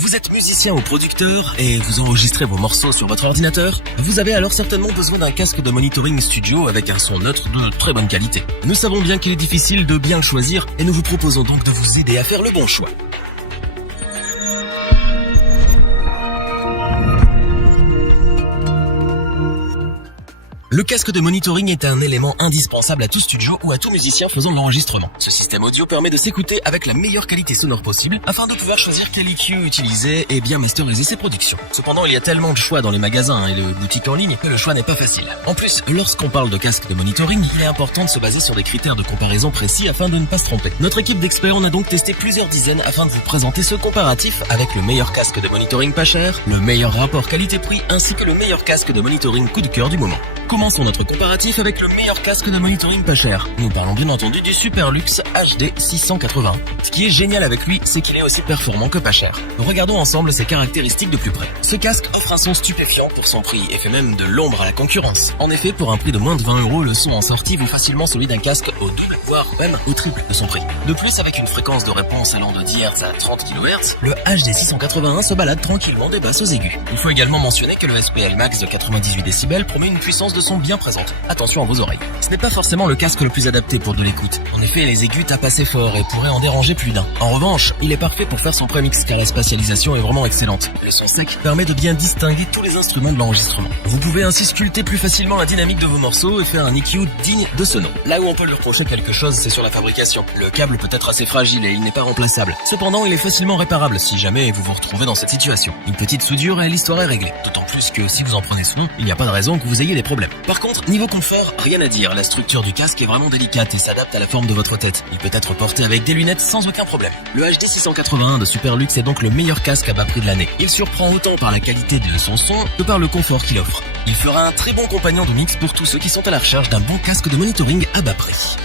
Vous êtes musicien ou producteur et vous enregistrez vos morceaux sur votre ordinateur? Vous avez alors certainement besoin d'un casque de monitoring studio avec un son neutre de très bonne qualité. Nous savons bien qu'il est difficile de bien le choisir et nous vous proposons donc de vous aider à faire le bon choix. Le casque de monitoring est un élément indispensable à tout studio ou à tout musicien faisant de l'enregistrement. Ce système audio permet de s'écouter avec la meilleure qualité sonore possible afin de pouvoir choisir quel EQ utiliser et bien masteriser ses productions. Cependant, il y a tellement de choix dans les magasins et les boutiques en ligne que le choix n'est pas facile. En plus, lorsqu'on parle de casque de monitoring, il est important de se baser sur des critères de comparaison précis afin de ne pas se tromper. Notre équipe d'experts en a donc testé plusieurs dizaines afin de vous présenter ce comparatif avec le meilleur casque de monitoring pas cher, le meilleur rapport qualité-prix ainsi que le meilleur casque de monitoring coup de cœur du moment. Commençons notre comparatif avec le meilleur casque de monitoring pas cher. Nous parlons bien entendu du Superlux HD 680. Ce qui est génial avec lui, c'est qu'il est aussi performant que pas cher. Regardons ensemble ses caractéristiques de plus près. Ce casque offre un son stupéfiant pour son prix et fait même de l'ombre à la concurrence. En effet, pour un prix de moins de 20 €, le son en sortie vaut facilement celui d'un casque au double, voire même au triple de son prix. De plus, avec une fréquence de réponse allant de 10 Hz à 30 kHz, le HD 681 se balade tranquillement des basses aux aigus. Il faut également mentionner que le SPL Max de 98 décibels promet une puissance de son bien présente. Attention à vos oreilles. Ce n'est pas forcément le casque le plus adapté pour de l'écoute. En effet, les aigus tapent assez fort et pourraient en déranger plus d'un. En revanche, il est parfait pour faire son premix car la spatialisation est vraiment excellente. Le son sec permet de bien distinguer tous les instruments de l'enregistrement. Vous pouvez ainsi sculpter plus facilement la dynamique de vos morceaux et faire un EQ digne de ce nom. Là où on peut lui reprocher quelque chose, c'est sur la fabrication. Le câble peut être assez fragile et il n'est pas remplaçable. Cependant, il est facilement réparable si jamais vous vous retrouvez dans cette situation. Une petite soudure et l'histoire est réglée. D'autant plus que si vous en prenez soin, il n'y a pas de raison que vous ayez des problèmes. Par contre, niveau confort, rien à dire, la structure du casque est vraiment délicate et s'adapte à la forme de votre tête. Il peut être porté avec des lunettes sans aucun problème. Le HD 681 de Superlux est donc le meilleur casque à bas prix de l'année. Il surprend autant par la qualité de son son que par le confort qu'il offre. Il fera un très bon compagnon de mix pour tous ceux qui sont à la recherche d'un bon casque de monitoring à bas prix.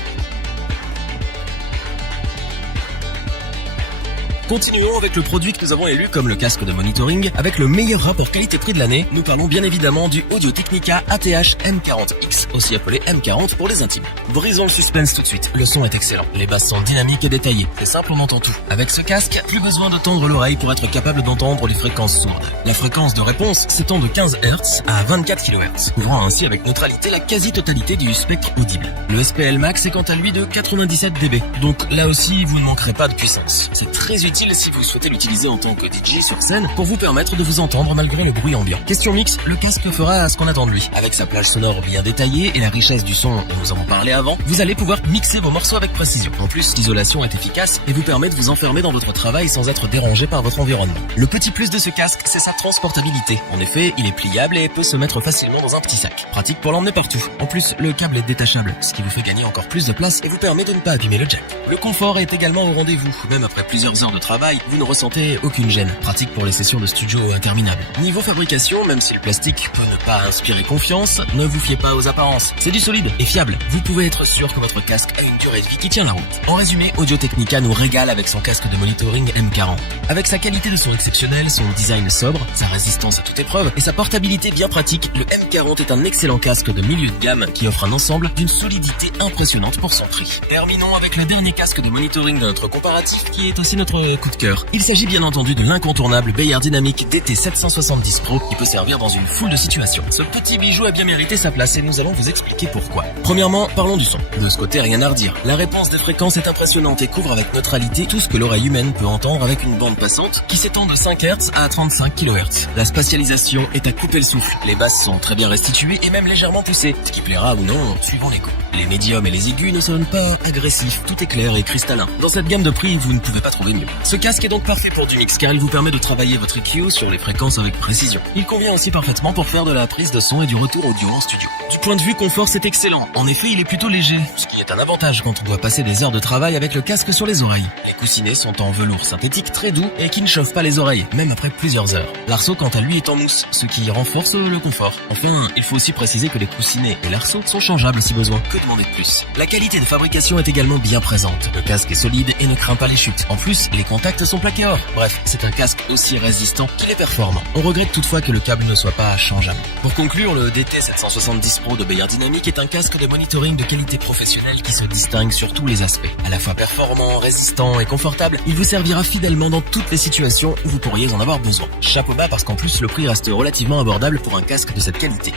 Continuons avec le produit que nous avons élu comme le casque de monitoring avec le meilleur rapport qualité-prix de l'année. Nous parlons bien évidemment du Audio-Technica ATH M40X, aussi appelé M40 pour les intimes. Brisons le suspense tout de suite. Le son est excellent. Les basses sont dynamiques et détaillées. C'est simple, on entend tout. Avec ce casque, plus besoin de tendre l'oreille pour être capable d'entendre les fréquences sourdes. La fréquence de réponse s'étend de 15 Hz à 24 kHz, couvrant ainsi avec neutralité la quasi-totalité du spectre audible. Le SPL Max est quant à lui de 97 dB. Donc là aussi, vous ne manquerez pas de puissance. C'est très utile si vous souhaitez l'utiliser en tant que DJ sur scène pour vous permettre de vous entendre malgré le bruit ambiant. Question mix, le casque fera ce qu'on attend de lui. Avec sa plage sonore bien détaillée et la richesse du son dont nous avons parlé avant, vous allez pouvoir mixer vos morceaux avec précision. En plus, l'isolation est efficace et vous permet de vous enfermer dans votre travail sans être dérangé par votre environnement. Le petit plus de ce casque, c'est sa transportabilité. En effet, il est pliable et peut se mettre facilement dans un petit sac. Pratique pour l'emmener partout. En plus, le câble est détachable, ce qui vous fait gagner encore plus de place et vous permet de ne pas abîmer le jack. Le confort est également au rendez-vous. Même après plusieurs heures de travail, vous ne ressentez aucune gêne. Pratique pour les sessions de studio interminables. Niveau fabrication, même si le plastique peut ne pas inspirer confiance, ne vous fiez pas aux apparences. C'est du solide et fiable. Vous pouvez être sûr que votre casque a une durée de vie qui tient la route. En résumé, Audio-Technica nous régale avec son casque de monitoring M40. Avec sa qualité de son exceptionnelle, son design sobre, sa résistance à toute épreuve et sa portabilité bien pratique, le M40 est un excellent casque de milieu de gamme qui offre un ensemble d'une solidité impressionnante pour son prix. Terminons avec le dernier casque de monitoring de notre comparatif qui est aussi notre coup de cœur. Il s'agit bien entendu de l'incontournable Beyer Dynamic DT770 Pro qui peut servir dans une foule de situations. Ce petit bijou a bien mérité sa place et nous allons vous expliquer pourquoi. Premièrement, parlons du son. De ce côté, rien à redire. La réponse des fréquences est impressionnante et couvre avec neutralité tout ce que l'oreille humaine peut entendre avec une bande passante qui s'étend de 5 Hz à 35 kHz. La spatialisation est à couper le souffle. Les basses sont très bien restituées et même légèrement poussées, ce qui plaira ou non suivant l'écho. Les médiums et les aigus ne sonnent pas agressifs, tout est clair et cristallin. Dans cette gamme de prix, vous ne pouvez pas trouver mieux. Ce casque est donc parfait pour du mix car il vous permet de travailler votre EQ sur les fréquences avec précision. Il convient aussi parfaitement pour faire de la prise de son et du retour audio en studio. Du point de vue confort, c'est excellent. En effet, il est plutôt léger, ce qui est un avantage quand on doit passer des heures de travail avec le casque sur les oreilles. Les coussinets sont en velours synthétique très doux et qui ne chauffe pas les oreilles, même après plusieurs heures. L'arceau, quant à lui, est en mousse, ce qui renforce le confort. Enfin, il faut aussi préciser que les coussinets et l'arceau sont changeables si besoin. Que demander de plus? La qualité de fabrication est également bien présente. Le casque est solide et ne craint pas les chutes. En plus, les contacts sont plaqués or. Bref, c'est un casque aussi résistant qu'il est performant. On regrette toutefois que le câble ne soit pas changeable. Pour conclure, le DT770 Pro de Beyerdynamic est un casque de monitoring de qualité professionnelle qui se distingue sur tous les aspects. À la fois performant, résistant et confortable, il vous servira fidèlement dans toutes les situations où vous pourriez en avoir besoin. Chapeau bas parce qu'en plus le prix reste relativement abordable pour un casque de cette qualité.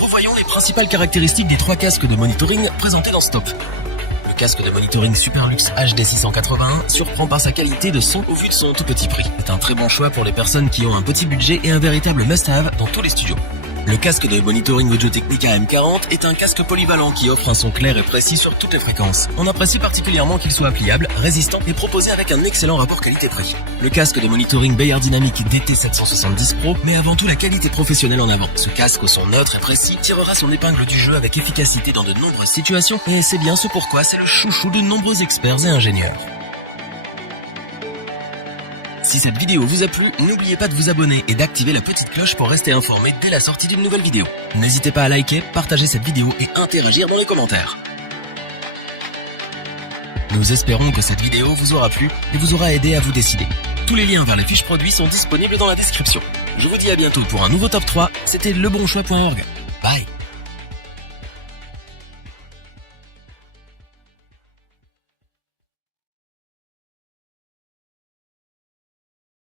Revoyons les principales caractéristiques des 3 casques de monitoring présentés dans ce top. Le casque de monitoring Superlux HD 681 surprend par sa qualité de son au vu de son tout petit prix. C'est un très bon choix pour les personnes qui ont un petit budget et un véritable must-have dans tous les studios. Le casque de monitoring Audio-Technica M40 est un casque polyvalent qui offre un son clair et précis sur toutes les fréquences. On apprécie particulièrement qu'il soit pliable, résistant et proposé avec un excellent rapport qualité-prix. Le casque de monitoring Beyerdynamic DT770 Pro met avant tout la qualité professionnelle en avant. Ce casque au son neutre et précis tirera son épingle du jeu avec efficacité dans de nombreuses situations et c'est bien ce pourquoi c'est le chouchou de nombreux experts et ingénieurs. Si cette vidéo vous a plu, n'oubliez pas de vous abonner et d'activer la petite cloche pour rester informé dès la sortie d'une nouvelle vidéo. N'hésitez pas à liker, partager cette vidéo et interagir dans les commentaires. Nous espérons que cette vidéo vous aura plu et vous aura aidé à vous décider. Tous les liens vers les fiches produits sont disponibles dans la description. Je vous dis à bientôt pour un nouveau top 3, c'était lebonchoix.org. Bye.